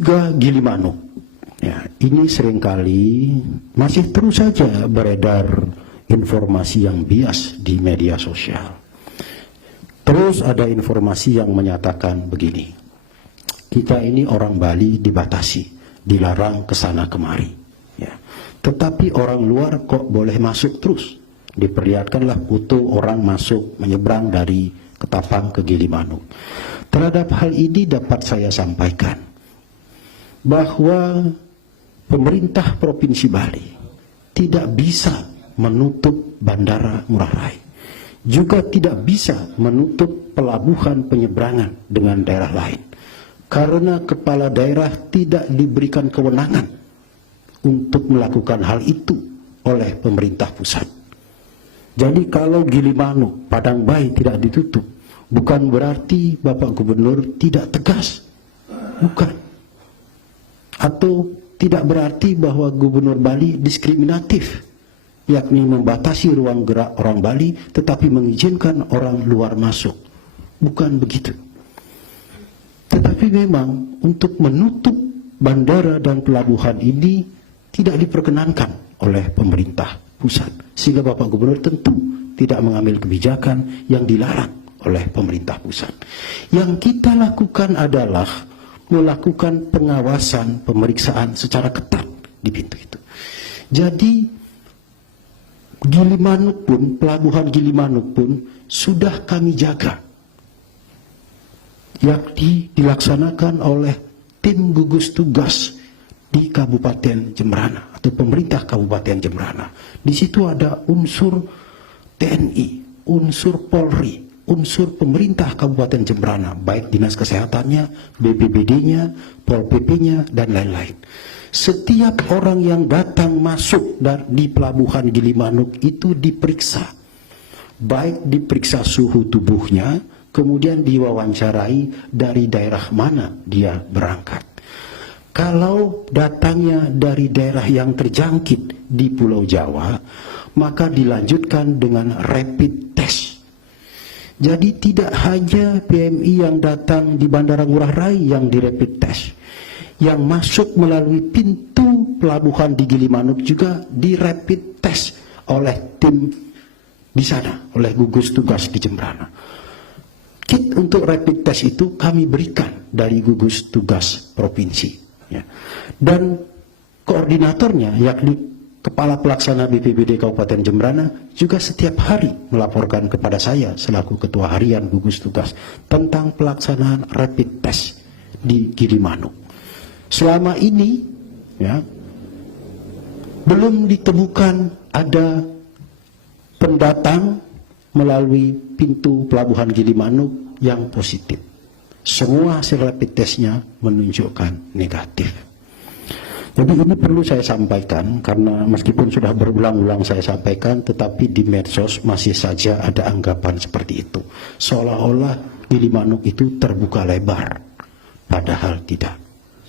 juga Gilimanuk. Ya, ini seringkali masih terus saja beredar informasi yang bias di media sosial. Terus ada informasi yang menyatakan begini, kita ini orang Bali dibatasi, dilarang ke sana kemari. Ya. Tetapi orang luar kok boleh masuk terus. Diperlihatkanlah foto orang masuk menyeberang dari Ketapang ke Gilimanuk. Terhadap hal ini dapat saya sampaikan bahwa pemerintah Provinsi Bali tidak bisa menutup Bandara Ngurah Rai, juga tidak bisa menutup pelabuhan penyeberangan dengan daerah lain, karena kepala daerah tidak diberikan kewenangan untuk melakukan hal itu oleh pemerintah pusat. Jadi kalau Gilimanuk, Padang Bayi tidak ditutup, bukan berarti Bapak Gubernur tidak tegas, bukan. Atau tidak berarti bahwa Gubernur Bali diskriminatif, yakni membatasi ruang gerak orang Bali tetapi mengizinkan orang luar masuk. Bukan begitu. Tetapi memang untuk menutup bandara dan pelabuhan ini tidak diperkenankan oleh pemerintah pusat, sehingga Bapak Gubernur tentu tidak mengambil kebijakan yang dilarang oleh pemerintah pusat. Yang kita lakukan adalah melakukan pengawasan, pemeriksaan secara ketat di pintu itu. Jadi Gilimanuk pun, pelabuhan Gilimanuk pun sudah kami jaga, yakni dilaksanakan oleh tim gugus tugas di Kabupaten Jemberana atau pemerintah Kabupaten Jemberana. Di situ ada unsur TNI, unsur Polri, unsur pemerintah Kabupaten Jemberana, baik dinas kesehatannya, BPBD-nya, Pol PP-nya, dan lain-lain. Setiap orang yang datang masuk di pelabuhan Gilimanuk itu diperiksa, baik diperiksa suhu tubuhnya, kemudian diwawancarai dari daerah mana dia berangkat. Kalau datangnya dari daerah yang terjangkit di Pulau Jawa, maka dilanjutkan dengan rapid test. Jadi tidak hanya PMI yang datang di Bandara Ngurah Rai yang di rapid test, yang masuk melalui pintu pelabuhan di Gilimanuk juga di rapid test oleh tim di sana, oleh gugus tugas di Jemberana. Kit untuk rapid test itu kami berikan dari gugus tugas provinsi, ya. Dan koordinatornya, yakni Kepala Pelaksana BPBD Kabupaten Jemberana, juga setiap hari melaporkan kepada saya selaku Ketua Harian Gugus Tugas tentang pelaksanaan rapid test di Gilimanuk. Selama ini, ya, belum ditemukan ada pendatang melalui pintu pelabuhan Gilimanuk yang positif. Semua hasil rapid testnya menunjukkan negatif. Jadi ini perlu saya sampaikan, karena meskipun sudah berulang-ulang saya sampaikan, tetapi di medsos masih saja ada anggapan seperti itu, seolah-olah Gilimanuk itu terbuka lebar, padahal tidak.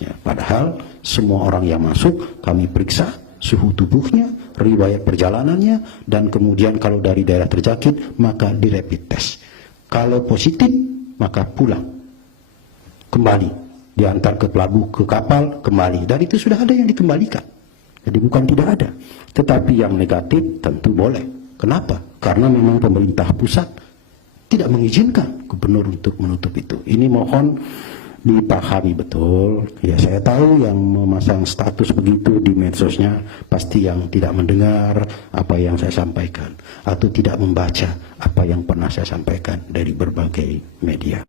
Ya, padahal semua orang yang masuk kami periksa suhu tubuhnya, riwayat perjalanannya, dan kemudian kalau dari daerah terjangkit maka di rapid test. Kalau positif maka pulang, kembali diantar ke pelabuhan, ke kapal, kembali, dan itu sudah ada yang dikembalikan. Jadi bukan tidak ada, tetapi yang negatif tentu boleh. Kenapa? Karena memang pemerintah pusat tidak mengizinkan gubernur untuk menutup itu. Ini mohon dipahami betul. Ya, saya tahu yang memasang status begitu di medsosnya pasti yang tidak mendengar apa yang saya sampaikan atau tidak membaca apa yang pernah saya sampaikan dari berbagai media.